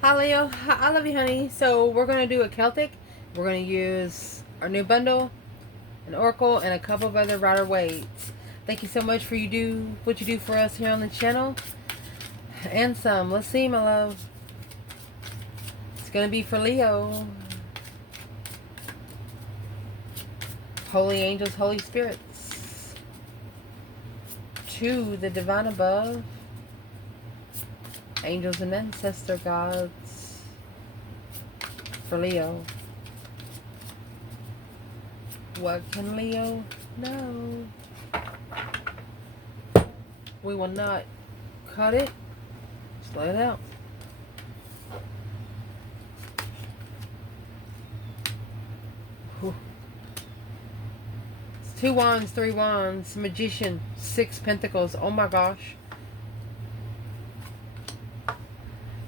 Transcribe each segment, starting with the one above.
Hi Leo, I love you honey. So we're going to do a Celtic. We're going to use our new bundle, an Oracle, and a couple of other Rider Waits. Thank you so much for what you do for us here on the channel. And some. Let's see my love. It's going to be for Leo. Holy angels, holy spirits. To the divine above. Angels and ancestor gods. For Leo. What can Leo know? We will not cut it. Just let it out. Whew. It's 2 wands, 3 wands, magician, 6 pentacles. Oh my gosh.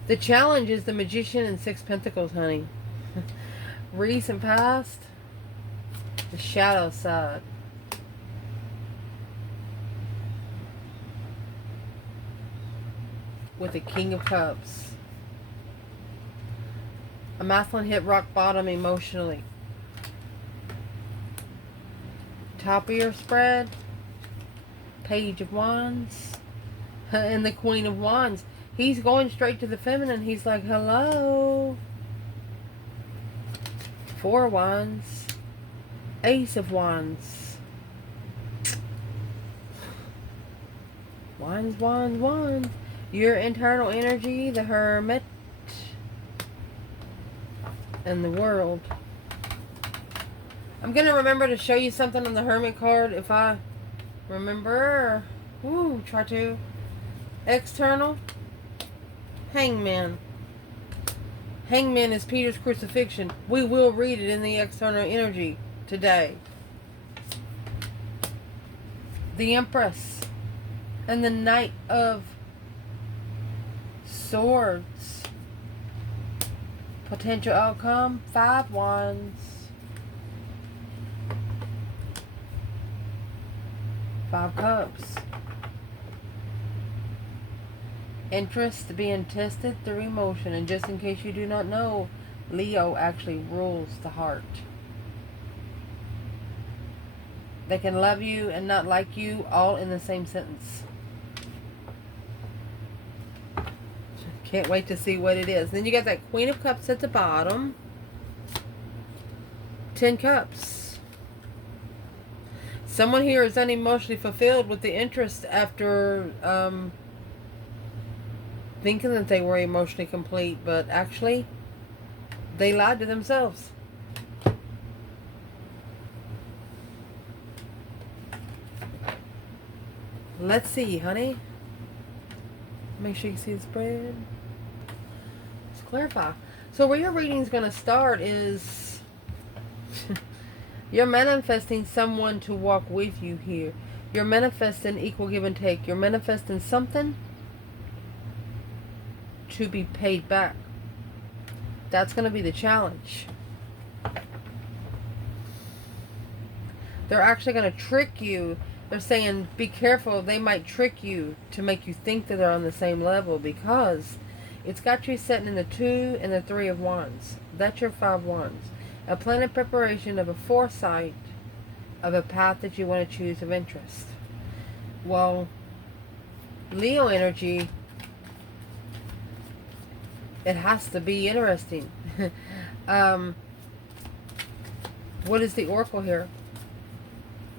The challenge is the magician and 6 pentacles, honey. Recent past. The shadow side. With the King of Cups. A masculine hit rock bottom emotionally. Top of your spread. Page of Wands. And the Queen of Wands. He's going straight to the feminine. He's like, hello. 4 Wands. Ace of Wands. Wands, wands, wands. Your internal energy, the Hermit, and the World. I'm going to remember to show you something on the Hermit card if I remember. Ooh, try to. External. Hangman. Hangman is Peter's crucifixion. We will read it in the external energy today. The Empress. And the Knight of Swords. Potential outcome. 5 Wands. 5 Cups. Interest being tested through emotion. And just in case you do not know, Leo actually rules the heart. They can love you and not like you all in the same sentence. Can't wait to see what it is. Then you got that Queen of Cups at the bottom. 10 Cups. Someone here is unemotionally fulfilled with the interest after thinking that they were emotionally complete, but actually they lied to themselves. Let's see, honey. Make sure you see the spread. Let's clarify. So where your reading is going to start is you're manifesting someone to walk with you here. You're manifesting equal give and take. You're manifesting something to be paid back. That's going to be the challenge. They're actually going to trick you. They're saying, be careful. They might trick you to make you think that they're on the same level, because it's got you sitting in the 2 and the 3 of Wands. That's your 5 Wands. A plan of preparation of a foresight of a path that you want to choose of interest. Well, Leo energy, it has to be interesting. What is the Oracle here?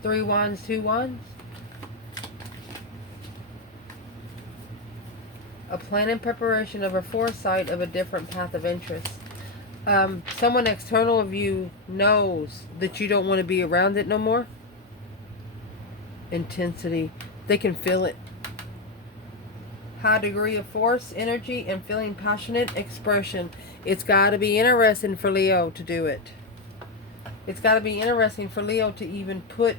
3 Wands, 2 Wands. A plan and preparation of a foresight of a different path of interest. Someone external of you knows that you don't want to be around it no more. Intensity. They can feel it. High degree of force, energy, and feeling passionate expression. It's got to be interesting for Leo to do it. It's got to be interesting for Leo to even put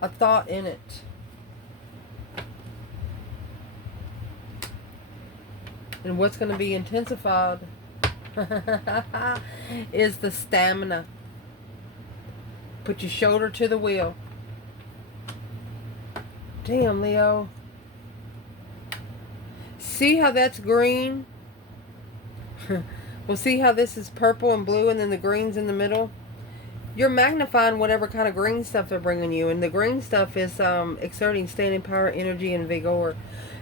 a thought in it. And what's going to be intensified is the stamina. Put your shoulder to the wheel. Damn, Leo. See how that's green? Well, see how this is purple and blue and then the green's in the middle? You're magnifying whatever kind of green stuff they're bringing you. And the green stuff is exerting standing power, energy, and vigor.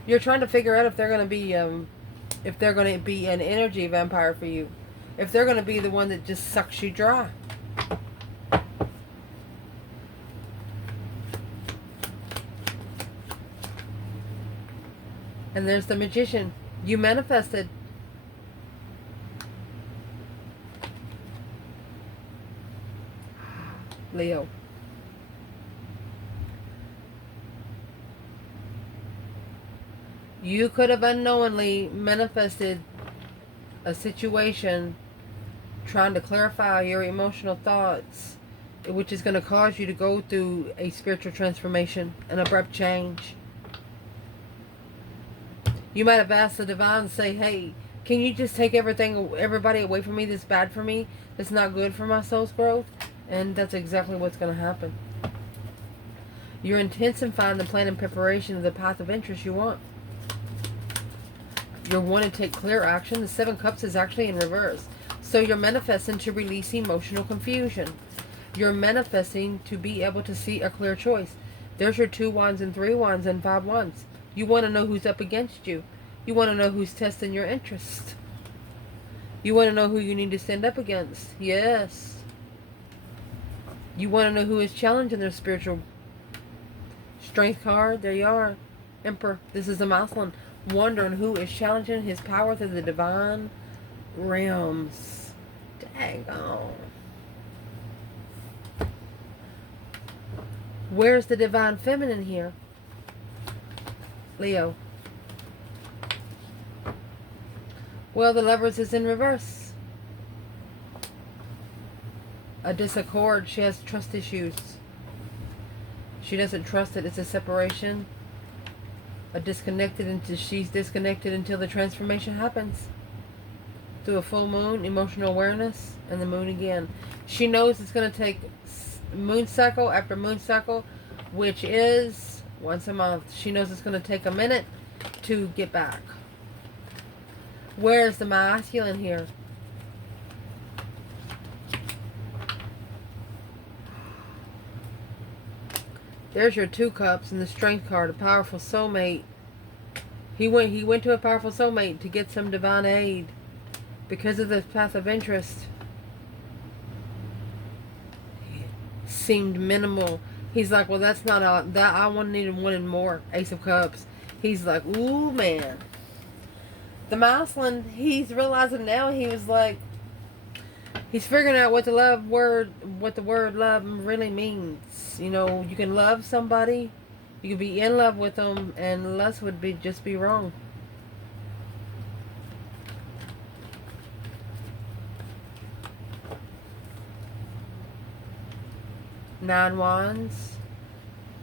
You're trying to figure out if they're going to be an energy vampire for you. If they're going to be the one that just sucks you dry. And there's the Magician. You manifested. Leo. You could have unknowingly manifested a situation trying to clarify your emotional thoughts, which is going to cause you to go through a spiritual transformation, an abrupt change. You might have asked the divine, say, hey, can you just take everybody away from me that's bad for me, that's not good for my soul's growth? And that's exactly what's going to happen. You're intensifying the plan and preparation of the path of interest you want. You want to take clear action. The Seven Cups is actually in reverse. So you're manifesting to release emotional confusion. You're manifesting to be able to see a clear choice. There's your 2 wands and 3 wands and 5 wands. You want to know who's up against you. You want to know who's testing your interest. You want to know who you need to stand up against. Yes. You want to know who is challenging their spiritual strength card. There you are. Emperor. This is a masculine. Wondering who is challenging his power through the divine realms. Daggone. Where's the divine feminine here? Leo. Well, the Lovers is in reverse. A disaccord. She has trust issues. She doesn't trust it. It's a separation. She's disconnected until the transformation happens. Through a full moon, emotional awareness, and the moon again. She knows it's going to take moon cycle after moon cycle, which is once a month. She knows it's going to take a minute to get back. Where's the masculine here? There's your 2 cups and the strength card, a powerful soulmate. He went to a powerful soulmate to get some divine aid because of the path of interest. Seemed minimal. He's like, well, that's not that. I needed one and more. Ace of Cups. He's like, ooh, man. The masculine, he's realizing now. He was like, he's figuring out what the word love really means. You know, you can love somebody, you can be in love with them, and lust would just be wrong. Nine Wands.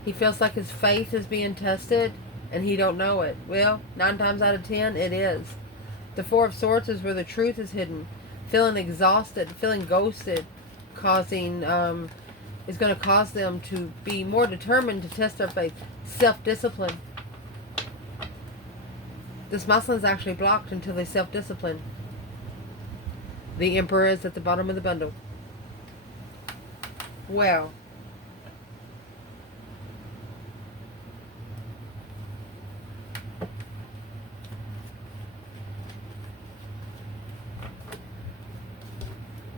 He feels like his faith is being tested, and he don't know it. Well, 9 times out of 10, it is. The 4 of Swords is where the truth is hidden. Feeling exhausted, feeling ghosted, is going to cause them to be more determined to test their faith. Self-discipline. This masculine is actually blocked until they self-discipline. The Emperor is at the bottom of the bundle. Well,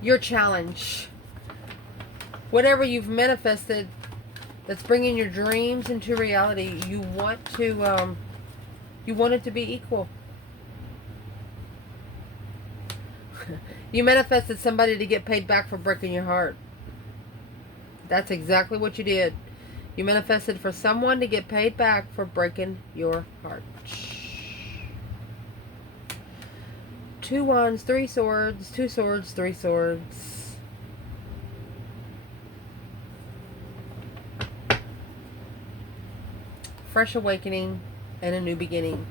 your challenge, whatever you've manifested that's bringing your dreams into reality, you want it to be equal. You manifested somebody to get paid back for breaking your heart. That's exactly what you did. You manifested for someone to get paid back for breaking your heart. 2 wands, 3 swords, 2 swords, 3 swords. Fresh awakening and a new beginning.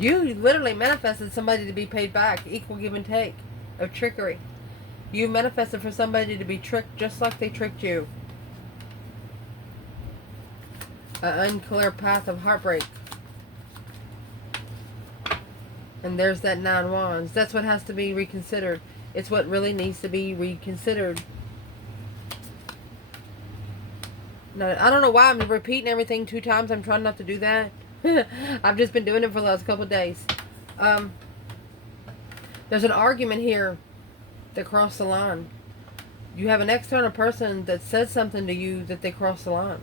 You literally manifested somebody to be paid back. Equal give and take of trickery. You manifested for somebody to be tricked just like they tricked you. An unclear path of heartbreak. And there's that 9 wands. That's what has to be reconsidered. It's what really needs to be reconsidered. Now, I don't know why I'm repeating everything 2 times. I'm trying not to do that. I've just been doing it for the last couple of days. There's an argument here that crossed the line. You have an external person that said something to you that they crossed the line.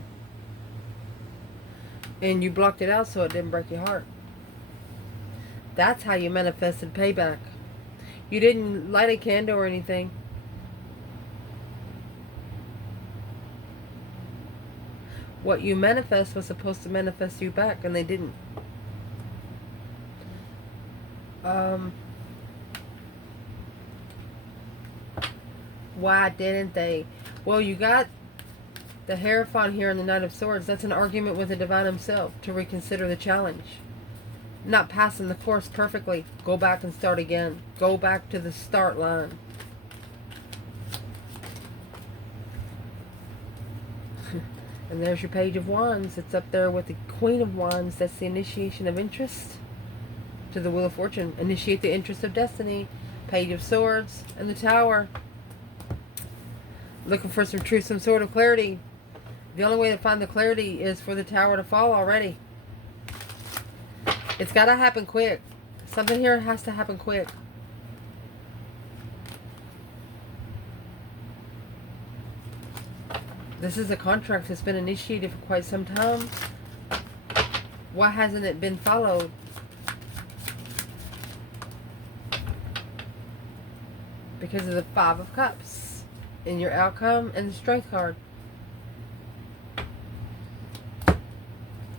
And you blocked it out so it didn't break your heart. That's how you manifested payback. You didn't light a candle or anything. What you manifest was supposed to manifest you back, and they didn't. Why didn't they? Well, you got the Hierophant here in the Knight of Swords. That's an argument with the Divine himself to reconsider the challenge. Not passing the course perfectly. Go back and start again. Go back to the start line. And there's your Page of Wands. It's up there with the Queen of Wands. That's the initiation of interest to the Wheel of Fortune. Initiate the interest of destiny. Page of Swords and the Tower. Looking for some truth, some sort of clarity. The only way to find the clarity is for the Tower to fall already. It's got to happen quick. Something here has to happen quick. This is a contract that's been initiated for quite some time. Why hasn't it been followed? Because of the 5 of Cups in your outcome and the Strength card.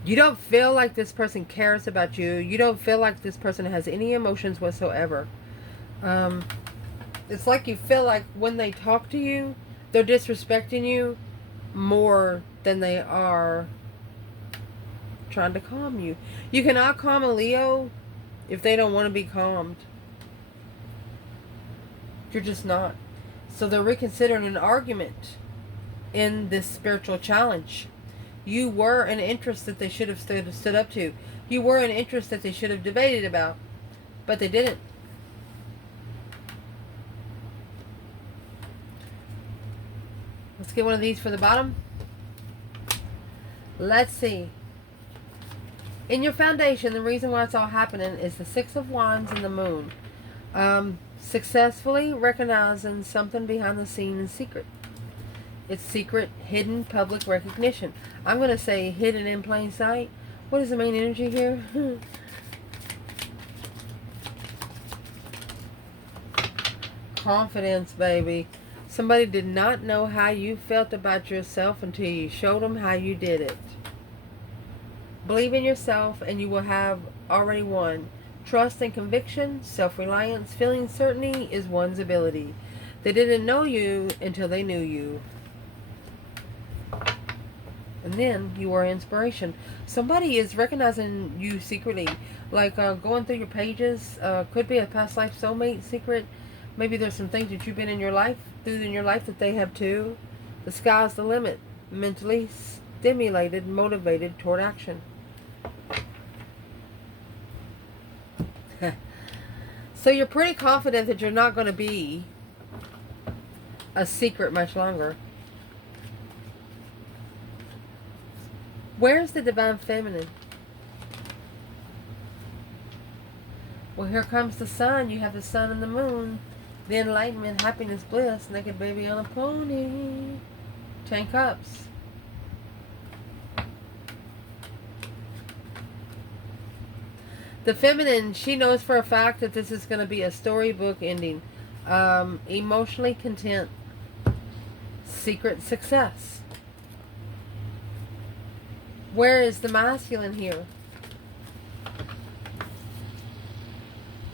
You don't feel like this person cares about you. You don't feel like this person has any emotions whatsoever. It's like you feel like when they talk to you, they're disrespecting you more than they are trying to calm you. You cannot calm a Leo if they don't want to be calmed. You're just not. So they're reconsidering an argument in this spiritual challenge. You were an interest that they should have stood up to. You were an interest that they should have debated about, but they didn't. Let's get one of these for the bottom. Let's see. In your foundation, the reason why it's all happening is the 6 of Wands and the Moon. Successfully recognizing something behind the scene in secret. It's secret, hidden, public recognition. I'm going to say hidden in plain sight. What is the main energy here? Confidence, baby. Somebody did not know how you felt about yourself until you showed them how you did it. Believe in yourself and you will have already won. Trust and conviction, self-reliance, feeling certainty is one's ability. They didn't know you until they knew you. And then you are inspiration. Somebody is recognizing you secretly. Like going through your pages. Could be a past life soulmate secret. Maybe there's some things that you've been in your life, that they have too. The sky's the limit. Mentally stimulated, motivated toward action. So you're pretty confident that you're not going to be a secret much longer. Where's the Divine Feminine? Well, here comes the Sun. You have the Sun and the Moon. The enlightenment, happiness, bliss. Naked baby on a pony. 10 cups. The feminine, she knows for a fact that this is going to be a storybook ending. Emotionally content. Secret success. Where is the masculine here?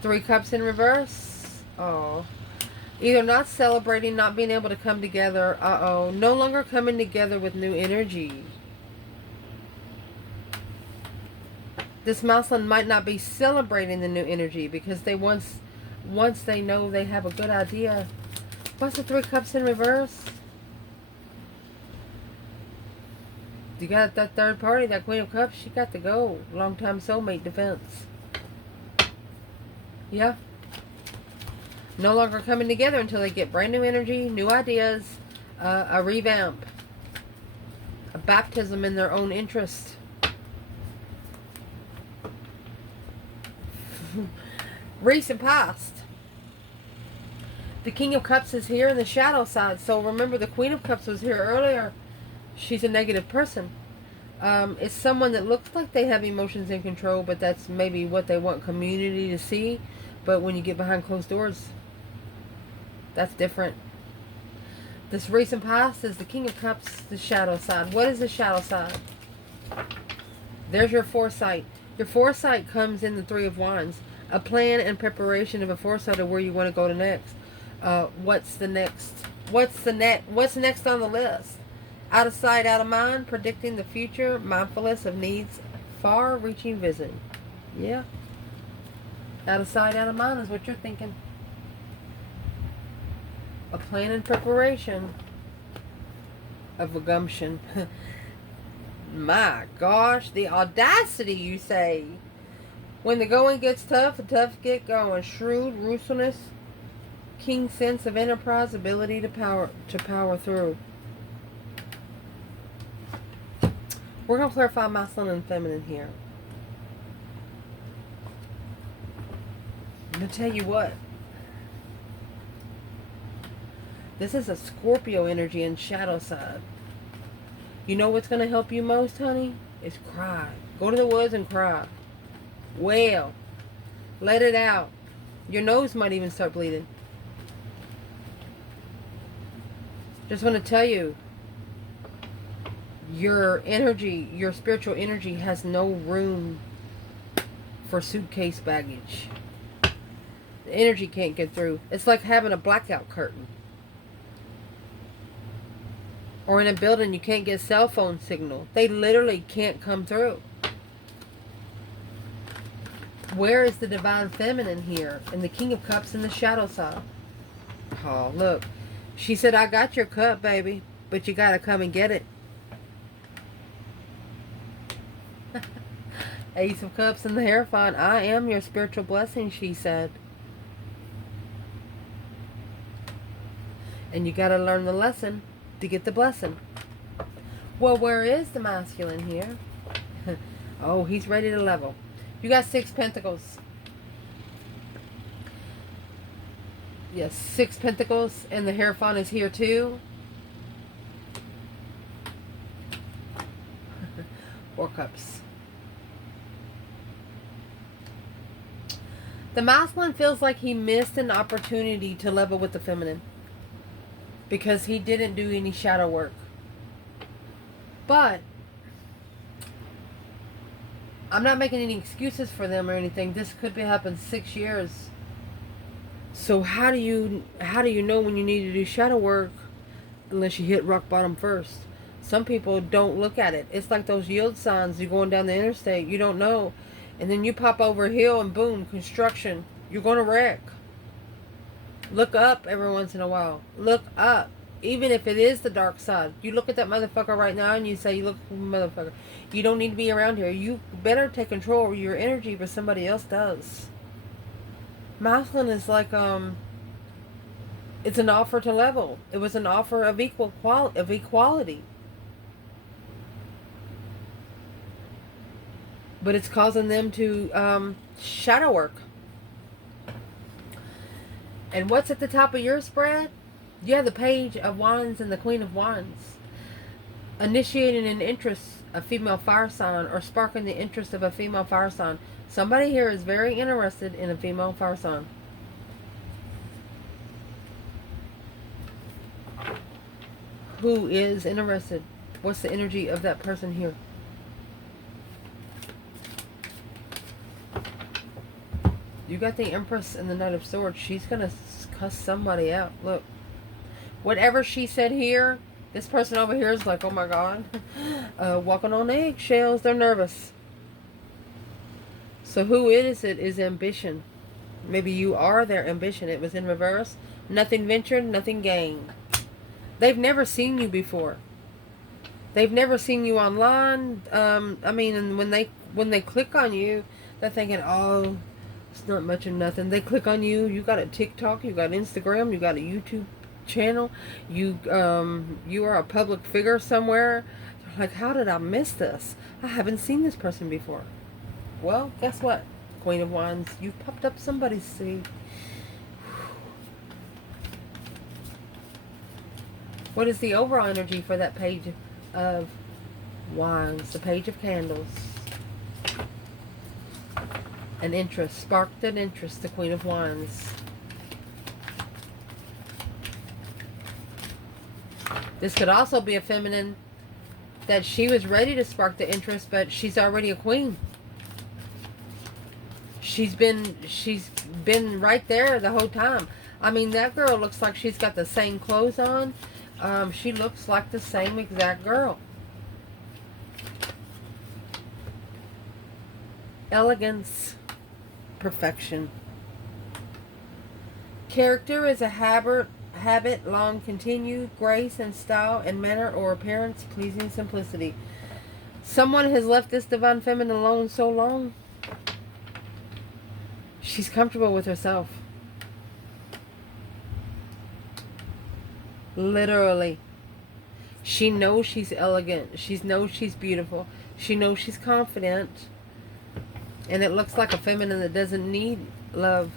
3 cups in reverse. Oh. Either not celebrating, not being able to come together. Uh-oh. No longer coming together with new energy. This masculine might not be celebrating the new energy because they once they know they have a good idea. What's the 3 cups in reverse? You got that third party, that Queen of Cups, she got to go. Long time soulmate defense. Yeah. No longer coming together until they get brand new energy, new ideas, a revamp, a baptism in their own interest. Recent past. The King of Cups is here in the shadow side. So remember, the Queen of Cups was here earlier. She's a negative person. It's someone that looks like they have emotions in control, but that's maybe what they want community to see. But when you get behind closed doors, that's different. This recent past is the King of Cups, the shadow side. What is the shadow side? There's your foresight. Your foresight comes in the Three of Wands. A plan and preparation of a foresight of where you want to go to next. What's the next? What's next on the list? Out of sight, out of mind, predicting the future, mindfulness of needs, far-reaching vision. Yeah. Out of sight, out of mind is what you're thinking. A plan and preparation of a gumption. My gosh, the audacity, you say. When the going gets tough, the tough get going. Shrewd, ruthlessness, keen sense of enterprise, ability to power through. We're going to clarify masculine and feminine here. I'm going to tell you what. This is a Scorpio energy and shadow side. You know what's going to help you most, honey? Is cry. Go to the woods and cry. Wail. Let it out. Your nose might even start bleeding. Just want to tell you, your energy, your spiritual energy has no room for suitcase baggage. The energy can't get through. It's like having a blackout curtain. Or in a building you can't get cell phone signal. They literally can't come through. Where is the divine feminine here? And the King of Cups in the shadow side. Oh, look. She said, I got your cup, baby. But you got to come and get it. Ace of Cups in the Hierophant. I am your spiritual blessing, she said. And you got to learn the lesson to get the blessing. Well, where is the masculine here? Oh, he's ready to level. You got 6 Pentacles. Yes, 6 Pentacles. And the Hierophant is here too. 4 Cups. The masculine feels like he missed an opportunity to level with the feminine. Because he didn't do any shadow work. But I'm not making any excuses for them or anything. This could be happening 6 years. So how do you know when you need to do shadow work unless you hit rock bottom first? Some people don't look at it. It's like those yield signs. You're going down the interstate. You don't know. And then you pop over a hill and boom, construction. You're going to wreck. Look up every once in a while. Look up. Even if it is the dark side. You look at that motherfucker right now and you say, you look, motherfucker. You don't need to be around here. You better take control of your energy, but somebody else does. Masculine is like, it's an offer to level. It was an offer of equality. But it's causing them to shadow work. And what's at the top of your spread? You have the Page of Wands and the Queen of Wands. Initiating an interest, a female fire sign, or sparking the interest of a female fire sign. Somebody here is very interested in a female fire sign. Who is interested? What's the energy of that person here? You got the Empress and the Knight of Swords. She's going to cuss somebody out. Look. Whatever she said here, this person over here is like, oh my God. Walking on eggshells. They're nervous. So who is it is ambition. Maybe you are their ambition. It was in reverse. Nothing ventured, nothing gained. They've never seen you before. They've never seen you online. I mean, and when they click on you, they're thinking, oh, It's not much of nothing. They click on you. You got a TikTok. You got Instagram. You got a YouTube channel. You are a public figure somewhere. They're like, how did I miss this? I haven't seen this person before. Well, guess what, Queen of Wands? You've popped up somebody's seat. What is the overall energy for that Page of Wands? The Page of Candles. An interest. Sparked an interest, the Queen of Wands. This could also be a feminine that she was ready to spark the interest, but she's already a queen. She's been right there the whole time. I mean, that girl looks like she's got the same clothes on. She looks like the same exact girl. Elegance. Perfection. Character is a habit long continued, grace and style and manner or appearance, pleasing simplicity. Someone has left this divine feminine alone so long. She's comfortable with herself. Literally. She knows she's elegant. She knows she's beautiful. She knows she's confident. And it looks like a feminine that doesn't need love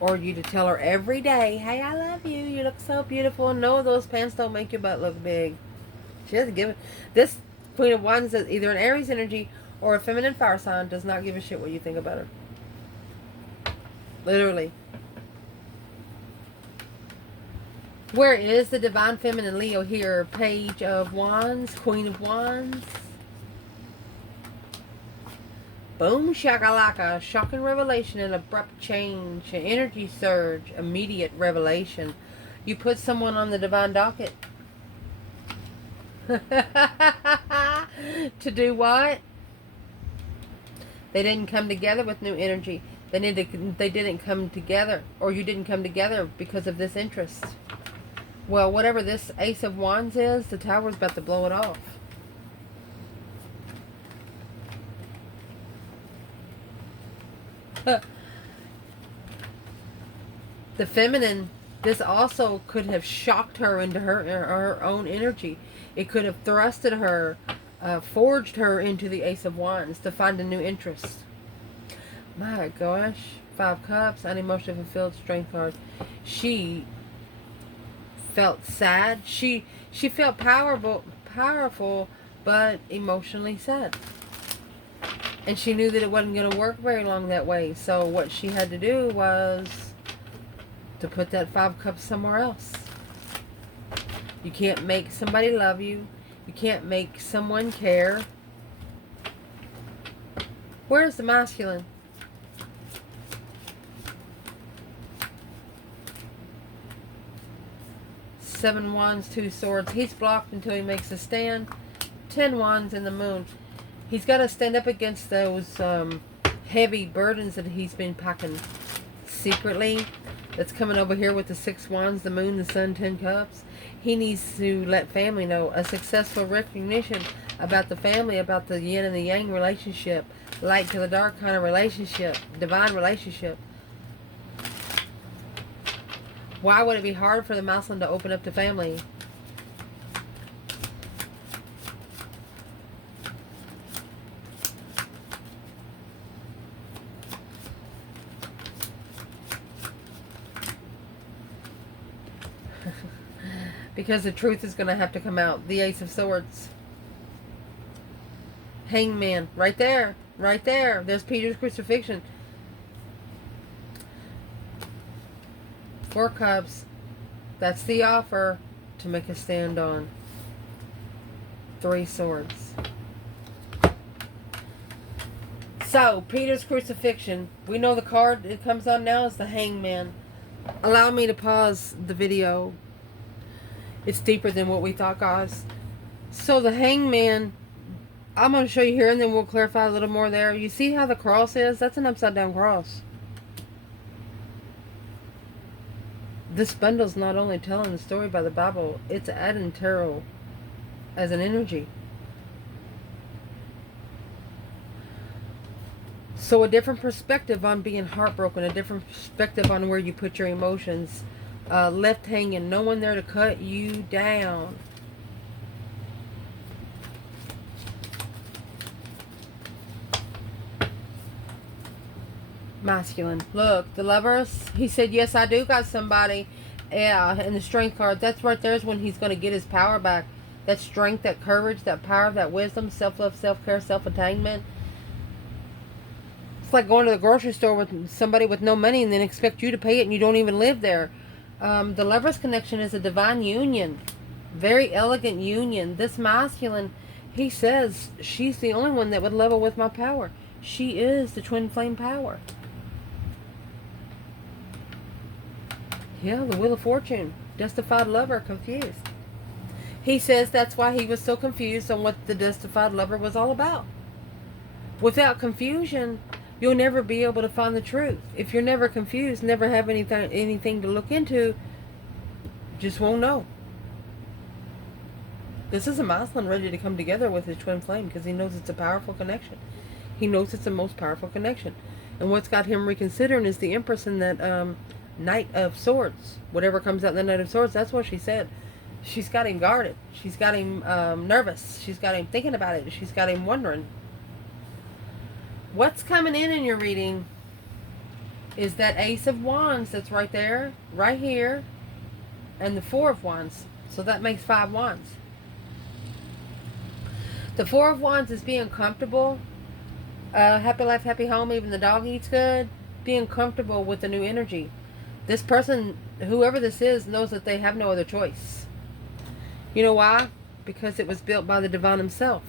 or you to tell her every day, hey, I love you. You look so beautiful. No, those pants don't make your butt look big. She doesn't give it. This Queen of Wands is either an Aries energy or a feminine fire sign. Does not give a shit what you think about her. Literally. Where is the divine feminine Leo here? Page of Wands, Queen of Wands. Boom shakalaka, shocking revelation, an abrupt change, an energy surge, immediate revelation. You put someone on the divine docket. To do what? They didn't come together with new energy. They didn't come together, or you didn't come together because of this interest. Well, whatever this Ace of Wands is, the Tower's about to blow it off. The feminine, this also could have shocked her into her own energy. It could have thrusted her, forged her into the Ace of Wands to find a new interest. My gosh. 5 Cups, unemotionally fulfilled, Strength card. She felt sad. She felt powerful, but emotionally sad. And she knew that it wasn't going to work very long that way. So what she had to do was to put that 5 Cups somewhere else. You can't make somebody love you. You can't make someone care. Where's the masculine? Seven Wands, 2 Swords. He's blocked until he makes a stand. 10 Wands in the Moon. He's got to stand up against those heavy burdens that he's been packing secretly. That's coming over here with the 6 Wands, the Moon, the Sun, 10 Cups. He needs to let family know. A successful recognition about the family, about the yin and the yang relationship. Light to the dark kind of relationship. Divine relationship. Why would it be hard for the masculine to open up to family? Because the truth is going to have to come out. The Ace of Swords. Hangman. Right there. Right there. There's Peter's crucifixion. 4 Cups. That's the offer to make a stand on. 3 Swords. So, Peter's crucifixion. We know the card it comes on now is the Hangman. Allow me to pause the video. It's deeper than what we thought, guys. So the Hangman, I'm going to show you here and then we'll clarify a little more there. You see how the cross is? That's an upside down cross. This bundle's not only telling the story by the Bible, it's adding tarot as an energy. So a different perspective on being heartbroken, a different perspective on where you put your emotions, left hanging, no one there to cut you down. Masculine. Look, the Lovers, he said, yes, I do got somebody. Yeah, and the Strength card, that's right there is when he's going to get his power back. That strength, that courage, that power, that wisdom, self-love, self-care, self-attainment. It's like going to the grocery store with somebody with no money and then expect you to pay it and you don't even live there. The Lovers connection is a divine union. Very elegant union. This masculine, he says, she's the only one that would level with my power. She is the twin flame power. Yeah, the Wheel of Fortune. Justified lover, confused. He says that's why he was so confused on what the justified lover was all about. Without confusion, you'll never be able to find the truth. If you're never confused, never have anything to look into, just won't know. This is a masculine ready to come together with his twin flame because he knows it's a powerful connection. He knows it's the most powerful connection. And what's got him reconsidering is the Empress in that Knight of Swords. Whatever comes out in the Knight of Swords, that's what she said. She's got him guarded. She's got him nervous. She's got him thinking about it. She's got him wondering. What's coming in your reading is that Ace of Wands that's right there, right here, and the Four of Wands. So that makes 5 wands. The Four of Wands is being comfortable. Happy life, happy home, even the dog eats good. Being comfortable with the new energy. This person, whoever this is, knows that they have no other choice. You know why? Because it was built by the divine himself.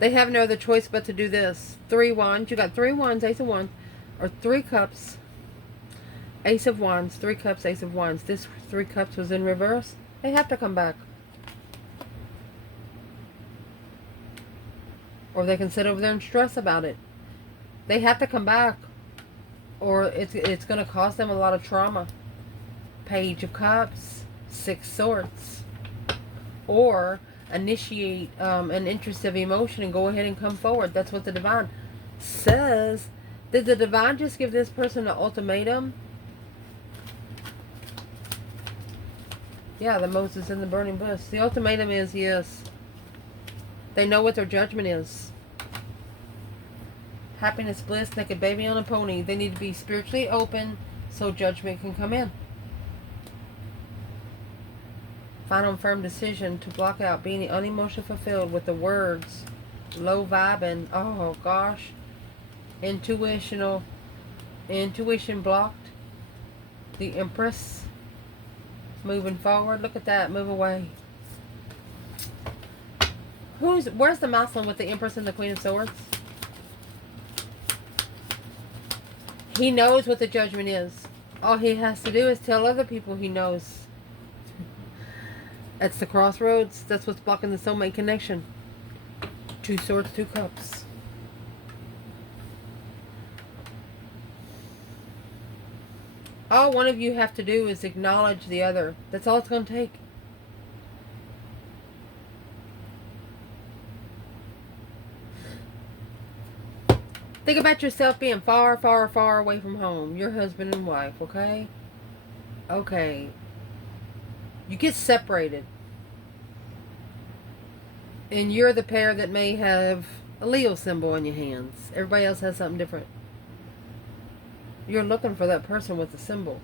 They have no other choice but to do this. 3 wands. You got 3 wands, Ace of Wands. Or 3 cups. Ace of Wands, 3 cups, Ace of Wands. This 3 cups was in reverse. They have to come back. Or they can sit over there and stress about it. They have to come back. Or it's going to cause them a lot of trauma. Page of Cups, 6 Swords. Or initiate an interest of emotion and go ahead and come forward. That's what the divine says. Did the divine just give this person an ultimatum? Yeah, the Moses in the burning bush. The ultimatum is yes. They know what their judgment is. Happiness, bliss, naked baby on a pony. They need to be spiritually open so judgment can come in. Final and firm decision to block out being unemotionally fulfilled with the words low vibing. Oh gosh. Intuition blocked. The Empress moving forward. Look at that. Move away. Where's the masculine with the Empress and the Queen of Swords? He knows what the judgment is. All he has to do is tell other people he knows. That's the crossroads. That's what's blocking the soulmate connection. 2 swords, 2 cups. All one of you have to do is acknowledge the other. That's all it's going to take. Think about yourself being far, far, far away from home. Your husband and wife, okay? Okay. You get separated. And you're the pair that may have a Leo symbol on your hands. Everybody else has something different. You're looking for that person with the symbol.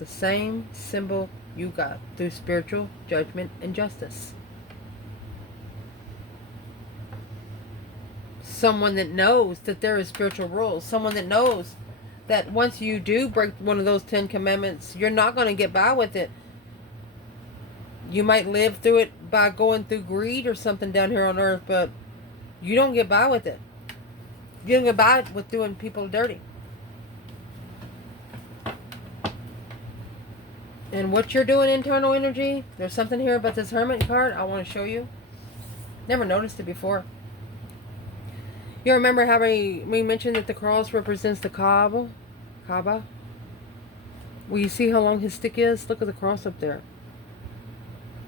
The same symbol you got through spiritual judgment and justice. Someone that knows that there is spiritual rules. Someone that knows that once you do break one of those 10 commandments, you're not going to get by with it. You might live through it by going through greed or something down here on earth, but you don't get by with it. You don't get by with doing people dirty. And what you're doing, internal energy, there's something here about this Hermit card I want to show you. Never noticed it before. You remember how we mentioned that the cross represents the Kaaba? Well, you see how long his stick is? Look at the cross up there.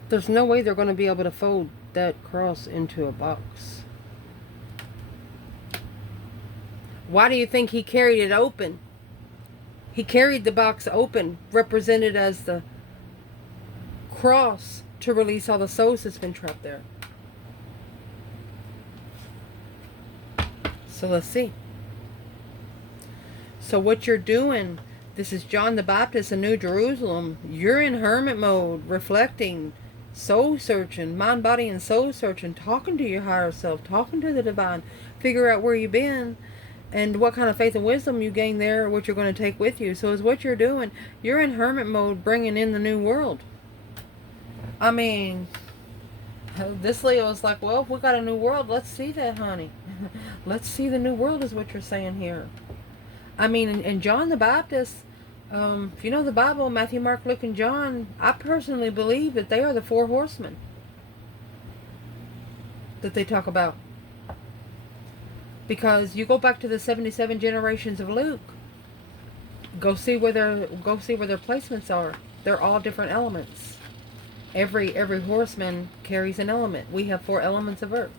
There's no way they're going to be able to fold that cross into a box. Why do you think he carried it open? He carried the box open, represented as the cross, to release all the souls that's been trapped there. So let's see. So what you're doing, this is John the Baptist in New Jerusalem. You're in hermit mode, reflecting, soul searching, mind, body, and soul searching, talking to your higher self, talking to the divine, figure out where you've been and what kind of faith and wisdom you gain there, what you're going to take with you. So is what you're doing. You're in hermit mode, bringing in the new world. I mean, this Leo is like, well, if we got a new world, let's see that, honey. Let's see the new world is what you're saying here. I mean, and John the Baptist, if you know the Bible, Matthew, Mark, Luke, and John, I personally believe that they are the 4 horsemen that they talk about. Because you go back to the 77 generations of Luke, go see where their placements are. They're all different elements. Every horseman carries an element. We have 4 elements of earth.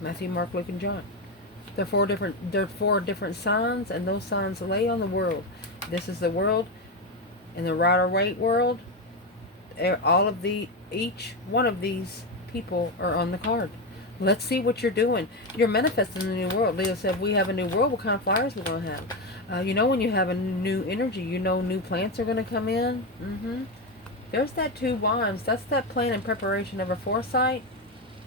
Matthew, Mark, Luke, and John. They're 4 different signs, and those signs lay on the world. This is the world. In the Rider-Waite world, each one of these people are on the card. Let's see what you're doing. You're manifesting the new world. Leo said, we have a new world. What kind of flyers we're going to have? You know, when you have a new energy, you know new plants are going to come in. There's that 2 wands. That's that plan and preparation of a foresight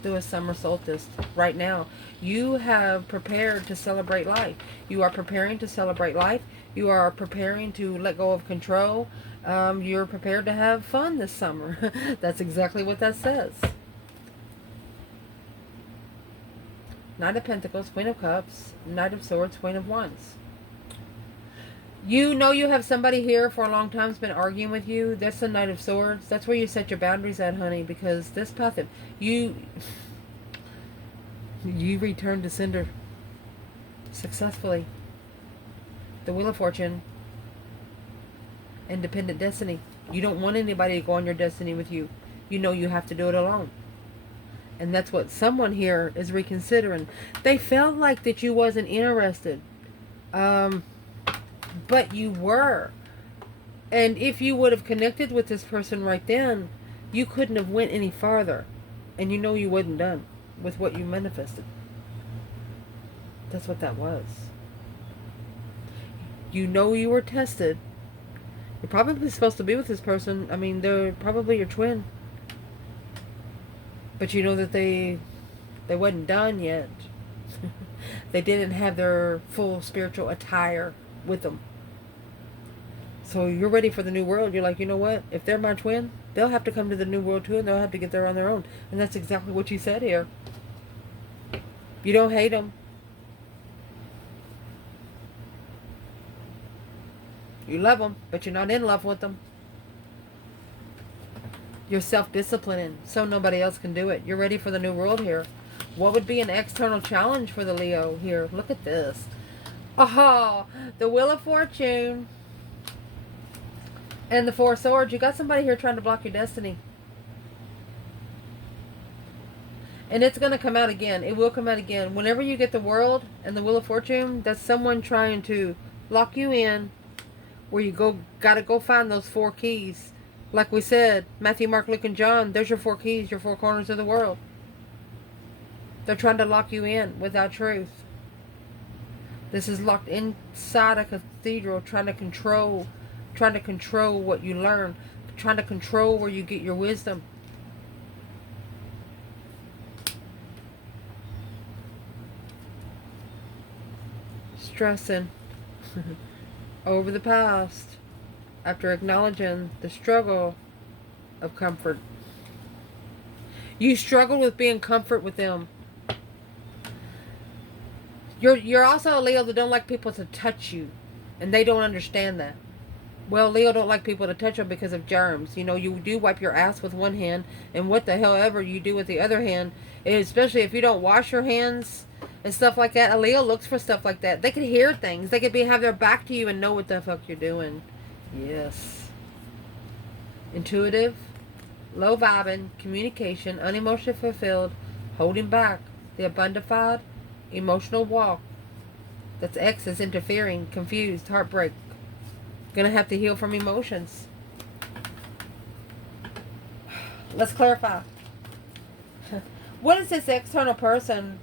through a summer solstice. Right now, you have prepared to celebrate life. You are preparing to celebrate life. You are preparing to let go of control. You're prepared to have fun this summer. That's exactly what that says. Knight of Pentacles, Queen of Cups, Knight of Swords, Queen of Wands. You know you have somebody here for a long time who's been arguing with you. That's the Knight of Swords. That's where you set your boundaries at, honey, because this path of you return to sender successfully. The Wheel of Fortune, Independent Destiny. You don't want anybody to go on your destiny with you. You know you have to do it alone. And that's what someone here is reconsidering. They felt like that you wasn't interested. But you were. And if you would have connected with this person right then, you couldn't have went any farther. And you know you wasn't done with what you manifested. That's what that was. You know you were tested. You're probably supposed to be with this person. I mean, they're probably your twin. But you know that they wasn't done yet. They didn't have their full spiritual attire with them. So you're ready for the new world. You're like, you know what? If they're my twin, they'll have to come to the new world too, and they'll have to get there on their own. And that's exactly what you said here. You don't hate them. You love them, but you're not in love with them. You're self-disciplining, so nobody else can do it. You're ready for the new world here. What would be an external challenge for the Leo here? Look at this. Oh, the Wheel of Fortune and the 4 Swords. You got somebody here trying to block your destiny. And it's going to come out again. It will come out again. Whenever you get the World and the Wheel of Fortune, that's someone trying to lock you in, where you got to go find those 4 keys. Like we said, Matthew, Mark, Luke, and John, there's your 4 keys, your 4 corners of the world. They're trying to lock you in without truth. This is locked inside a cathedral, trying to control what you learn, trying to control where you get your wisdom. Stressing over the past after acknowledging the struggle of comfort. You struggle with being comfort with them. You're also a Leo that don't like people to touch you, and they don't understand that. Well, Leo don't like people to touch them because of germs. You know, you do wipe your ass with one hand, and what the hell ever you do with the other hand, especially if you don't wash your hands and stuff like that. A Leo looks for stuff like that. They can hear things. They could have their back to you and know what the fuck you're doing. Yes. Intuitive, low vibing, communication, unemotionally fulfilled, holding back, the abundified, emotional walk. That's X is interfering, confused, heartbreak. Gonna have to heal from emotions. Let's clarify. What is this external person?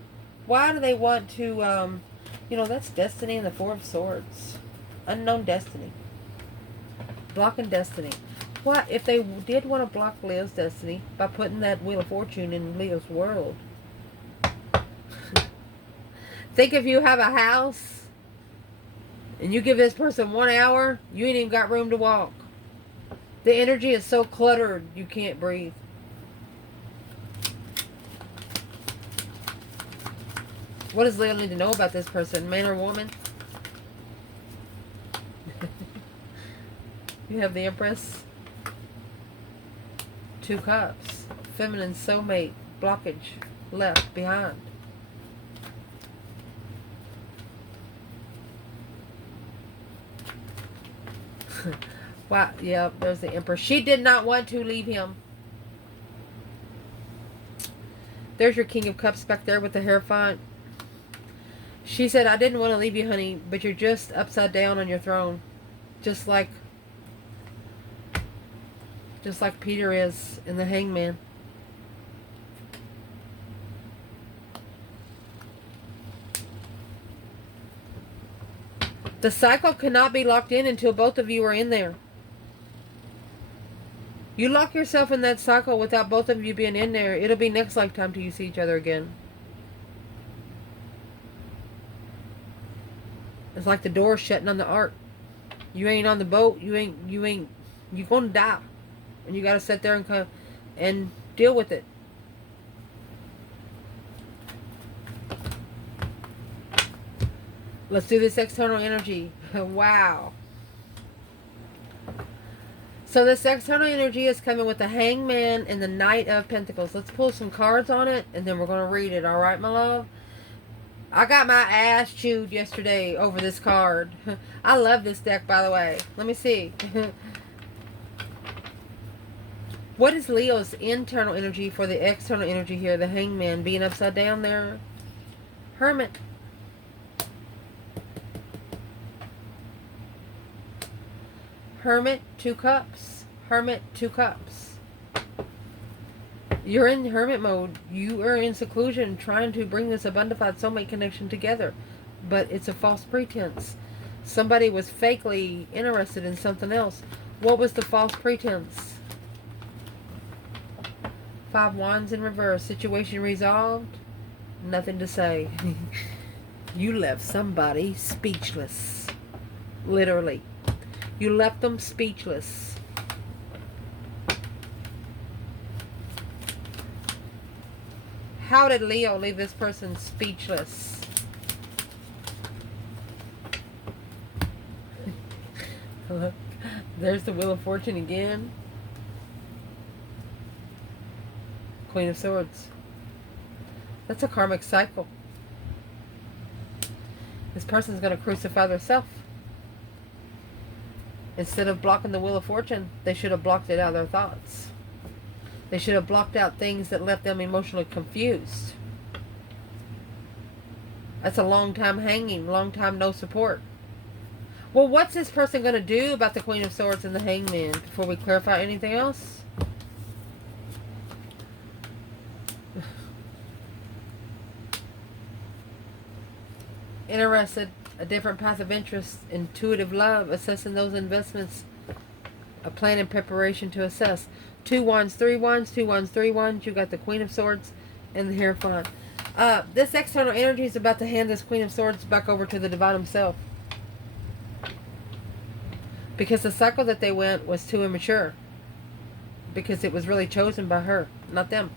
Why do they want to, that's destiny in the Four of Swords. Unknown destiny. Blocking destiny. What if they did want to block Leo's destiny by putting that Wheel of Fortune in Leo's world? Think if you have a house and you give this person 1 hour, you ain't even got room to walk. The energy is so cluttered you can't breathe. What does Leo need to know about this person? Man or woman? You have the Empress. 2 cups. Feminine soulmate. Blockage. Left behind. Wow. Yeah, there's the Empress. She did not want to leave him. There's your King of Cups back there with the Hierophant. She said, I didn't want to leave you, honey, but you're just upside down on your throne. Just like Peter is in the Hangman. The cycle cannot be locked in until both of you are in there. You lock yourself in that cycle without both of you being in there, it'll be next lifetime till you see each other again. It's like the door shutting on the ark. You ain't on the boat. You're gonna die, and you gotta sit there and deal with it. Let's do this external energy. Wow. So this external energy is coming with the Hangman and the Knight of Pentacles. Let's pull some cards on it, and then we're gonna read it. All right, my love. I got my ass chewed yesterday over this card. I love this deck, by the way. Let me see. What is Leo's internal energy for the external energy here? The Hangman being upside down there. Hermit. Hermit, 2 cups. Hermit, 2 cups. You're in hermit mode. You are in seclusion trying to bring this abundified soulmate connection together. But it's a false pretense. Somebody was fakely interested in something else. What was the false pretense? 5 wands in reverse. Situation resolved. Nothing to say. You left somebody speechless. Literally. You left them speechless. How did Leo leave this person speechless? Look, there's the Wheel of Fortune again. Queen of Swords. That's a karmic cycle. This person's going to crucify themselves. Instead of blocking the Wheel of Fortune, they should have blocked it out of their thoughts. They should have blocked out things that left them emotionally confused. That's a long time hanging, long time no support. Well, what's this person going to do about the Queen of Swords and the Hangman before we clarify anything else? Interested, a different path of interest, intuitive love, assessing those investments, a plan and preparation to assess. 2 wands, 3 wands, 2 wands, 3 wands. You got the Queen of Swords and the Hierophant. This external energy is about to hand this Queen of Swords back over to the divine himself. Because the cycle that they went was too immature. Because it was really chosen by her, not them.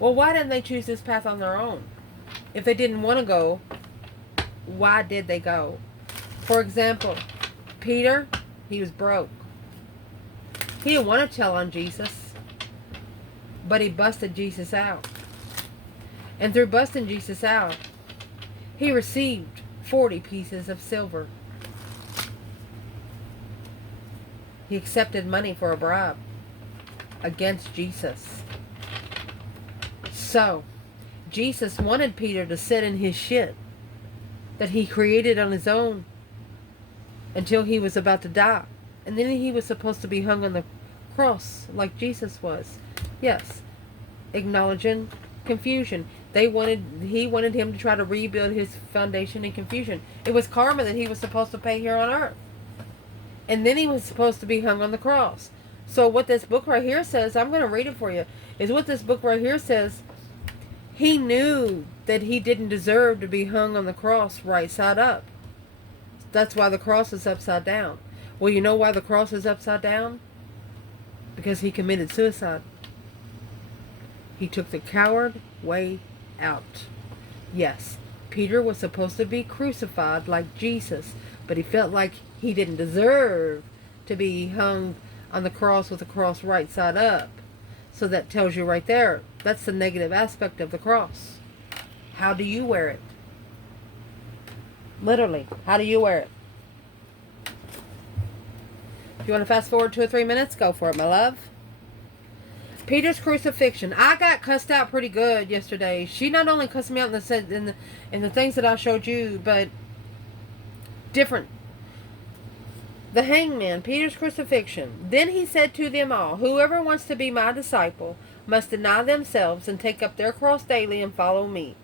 Well, why didn't they choose this path on their own? If they didn't want to go, why did they go? For example, Peter, he was broke. He didn't want to tell on Jesus, but he busted Jesus out. And through busting Jesus out, he received 40 pieces of silver. He accepted money for a bribe against Jesus. So, Jesus wanted Peter to sit in his shit that he created on his own until he was about to die. And then he was supposed to be hung on the cross like Jesus was. Yes, acknowledging confusion. He wanted him to try to rebuild his foundation in confusion. It was karma that he was supposed to pay here on earth. And then he was supposed to be hung on the cross. So what this book right here says, I'm going to read it for you, is what this book right here says. He knew that he didn't deserve to be hung on the cross right side up. That's why the cross is upside down. Well, you know why the cross is upside down? Because he committed suicide. He took the coward way out. Yes, Peter was supposed to be crucified like Jesus, but he felt like he didn't deserve to be hung on the cross with the cross right side up. So that tells you right there, that's the negative aspect of the cross. How do you wear it? Literally, how do you wear it? If you want to fast forward 2 or 3 minutes, go for it, my love. Peter's crucifixion. I got cussed out pretty good yesterday. She not only cussed me out in the things that I showed you, but different. The hangman, Peter's crucifixion. Then he said to them all, whoever wants to be my disciple must deny themselves and take up their cross daily and follow me.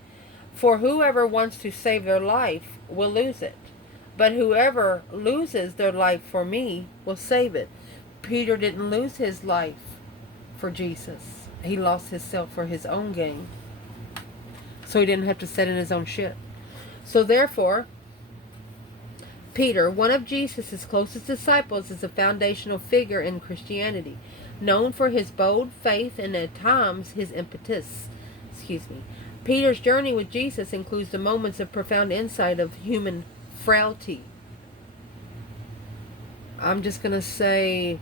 For whoever wants to save their life will lose it. But whoever loses their life for me will save it. Peter didn't lose his life for Jesus. He lost himself for his own gain. So he didn't have to sit in his own shit. So therefore, Peter, one of Jesus' closest disciples, is a foundational figure in Christianity, known for his bold faith and at times his impetus. Peter's journey with Jesus includes the moments of profound insight of human frailty. I'm just going to say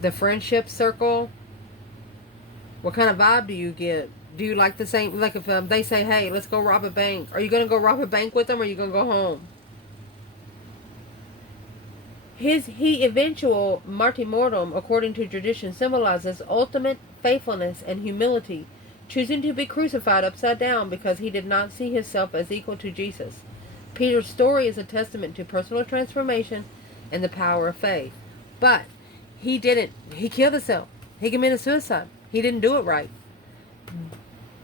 the friendship circle. What kind of vibe do you get? Do you like the same, like if they say, hey, let's go rob a bank, are you going to go rob a bank with them, or are you going to go home? His eventual martyrdom, according to tradition, symbolizes ultimate faithfulness and humility, choosing to be crucified upside down because he did not see himself as equal to Jesus. Peter's story is a testament to personal transformation and the power of faith. But he didn't. He killed himself. He committed suicide. He didn't do it right.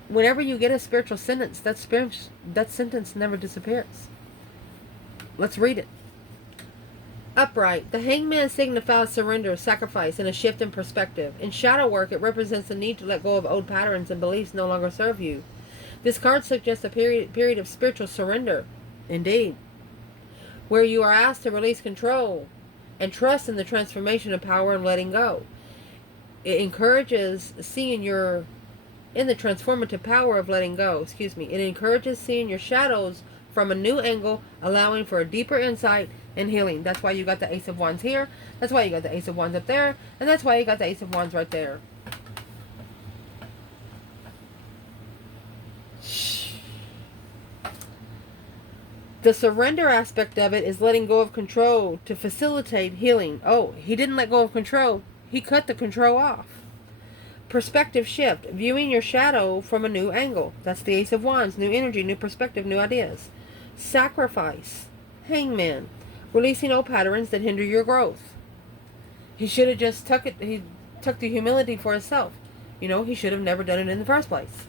Whenever you get a spiritual sentence, that sentence never disappears. Let's read it. Upright. The hangman signifies surrender, sacrifice, and a shift in perspective. In shadow work, it represents the need to let go of old patterns and beliefs no longer serve you. This card suggests a period of spiritual surrender, indeed, where you are asked to release control and trust in the transformation of power and letting go. It encourages seeing in the transformative power of letting go. It encourages seeing your shadows from a new angle, allowing for a deeper insight and healing. That's why you got the Ace of Wands here. That's why you got the Ace of Wands up there. And that's why you got the Ace of Wands right there. The surrender aspect of it is letting go of control to facilitate healing. Oh, he didn't let go of control. He cut the control off. Perspective shift. Viewing your shadow from a new angle. That's the Ace of Wands. New energy, new perspective, new ideas. Sacrifice. Hangman. Releasing old patterns that hinder your growth. He should have just took the humility for himself. He should have never done it in the first place.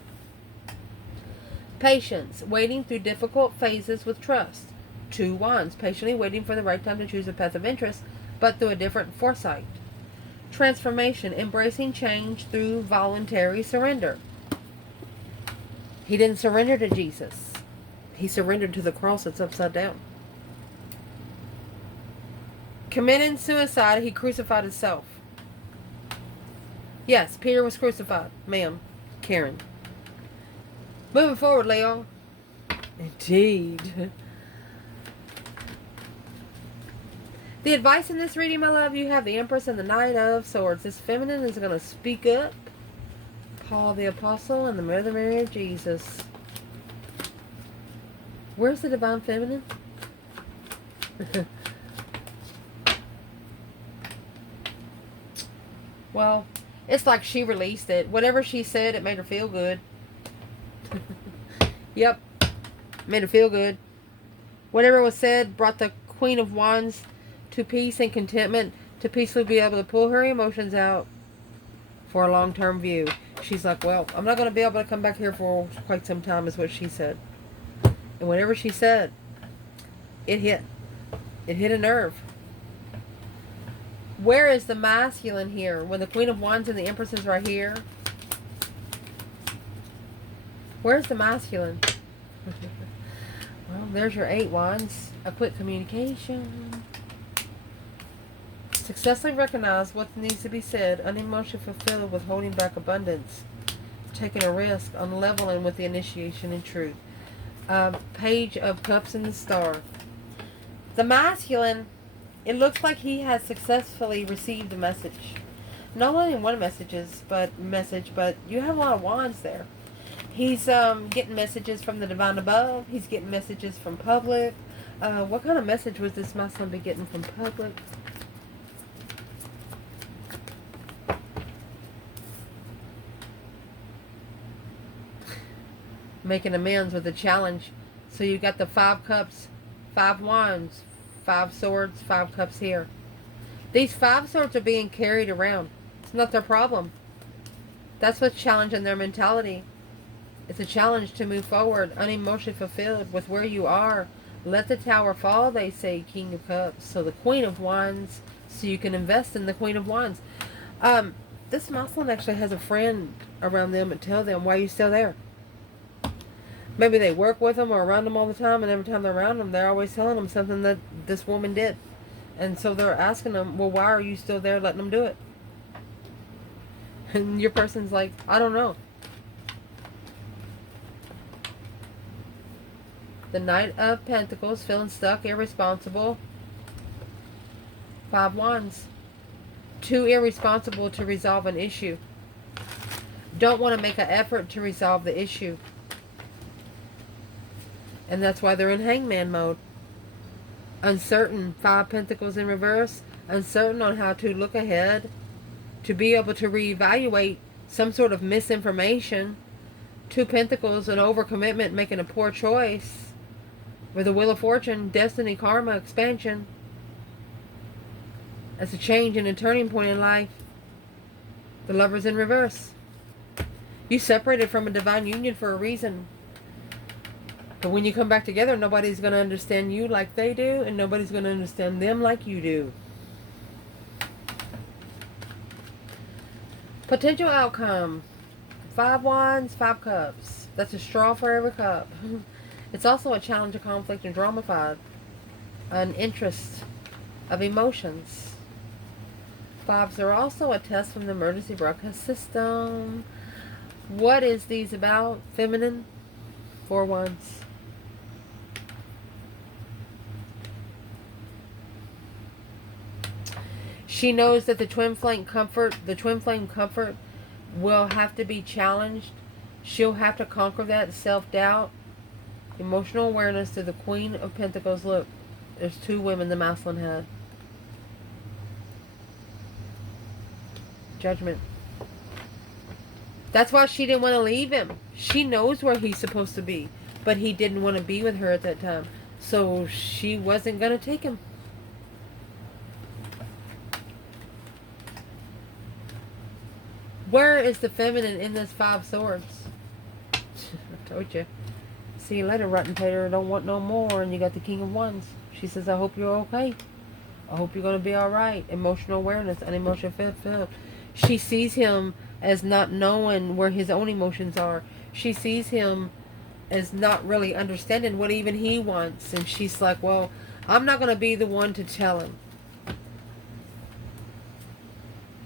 Patience. Waiting through difficult phases with trust. 2 Wands. Patiently waiting for the right time to choose a path of interest, but through a different foresight. Transformation. Embracing change through voluntary surrender. He didn't surrender to Jesus. He surrendered to the cross that's upside down. Committing suicide, he crucified himself. Yes, Peter was crucified. Ma'am. Karen. Moving forward, Leo. Indeed. The advice in this reading, my love, you have the Empress and the Knight of Swords. This feminine is going to speak up. Paul the Apostle and the Mother Mary of Jesus. Where's the Divine Feminine? Well, it's like she released it. Whatever she said, it made her feel good. Yep. Made her feel good. Whatever was said brought the Queen of Wands to peace and contentment, to peacefully be able to pull her emotions out for a long-term view. She's like, well, I'm not going to be able to come back here for quite some time, is what she said. And whatever she said, it hit. It hit a nerve. Where is the masculine here? When the Queen of Wands and the Empress is right here. Where's the masculine? Well, there's your 8 Wands. A quick communication. Successfully recognize what needs to be said. Unemotionally fulfilled with holding back abundance. Taking a risk. Unleveling with the initiation and truth. Page of Cups and the Star. The masculine, it looks like he has successfully received the message. Not only one message, but you have a lot of wands there. He's getting messages from the divine above. He's getting messages from public. What kind of message was this masculine be getting from public? Making amends with the challenge. So you got the 5 cups, 5 wands, 5 swords, 5 cups here. These 5 swords are being carried around. It's not their problem. That's what's challenging their mentality. It's a challenge to move forward, unemotionally fulfilled with where you are. Let the tower fall, they say, King of Cups. So the Queen of Wands, so you can invest in the Queen of Wands. This masculine actually has a friend around them and tell them, why are you still there? Maybe they work with them or around them all the time, and every time they're around them, they're always telling them something that this woman did. And so they're asking them, well, why are you still there letting them do it? And your person's like, I don't know. The Knight of Pentacles, feeling stuck, irresponsible. 5 Wands. Too irresponsible to resolve an issue. Don't want to make an effort to resolve the issue. And that's why they're in hangman mode. Uncertain. 5 Pentacles in reverse. Uncertain on how to look ahead. To be able to reevaluate some sort of misinformation. 2 Pentacles, an overcommitment, making a poor choice. With the Wheel of Fortune, destiny, karma, expansion. That's a change and a turning point in life. The Lover's in reverse. You separated from a divine union for a reason. But when you come back together, nobody's going to understand you like they do, and nobody's going to understand them like you do. Potential outcome. 5 Wands, 5 Cups. That's a straw for every cup. It's also a challenge of conflict and drama. An interest of emotions. 5s are also a test from the emergency broadcast system. What is these about? Feminine. 4 Wands. She knows that the twin flame comfort will have to be challenged. She'll have to conquer that self-doubt. Emotional awareness to the Queen of Pentacles. Look, there's 2 women the masculine had. Judgment. That's why she didn't want to leave him. She knows where he's supposed to be, but he didn't want to be with her at that time. So she wasn't going to take him. Where is the feminine in this 5 swords? I told you. See you later, rotten tater. I don't want no more. And you got the King of Wands. She says, I hope you're okay. I hope you're going to be all right. Emotional awareness, unemotional fulfilled. She sees him as not knowing where his own emotions are. She sees him as not really understanding what even he wants. And she's like, well, I'm not going to be the one to tell him.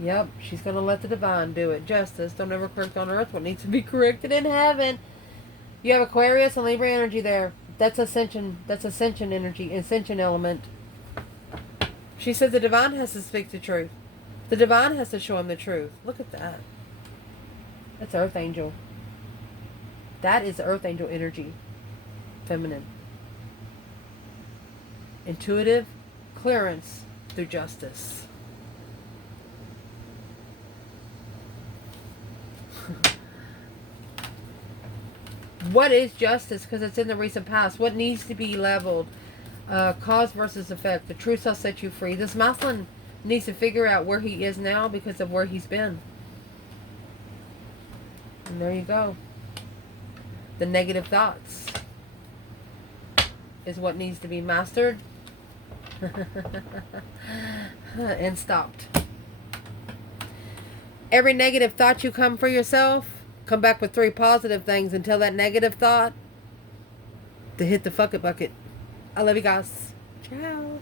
Yep, she's going to let the divine do it. Justice. Don't ever correct on earth what needs to be corrected in heaven. You have Aquarius and Libra energy there. That's ascension. That's ascension energy. Ascension element. She said the divine has to speak the truth. The divine has to show him the truth. Look at that. That's Earth Angel. That is Earth Angel energy. Feminine. Intuitive clearance through justice. What is justice? Because it's in the recent past. What needs to be leveled? Cause versus effect. The truth shall set you free. This masculine needs to figure out where he is now because of where he's been. And there you go. The negative thoughts is what needs to be mastered and stopped. Every negative thought you come for yourself, come back with 3 positive things and tell that negative thought to hit the fuck it bucket. I love you guys. Ciao.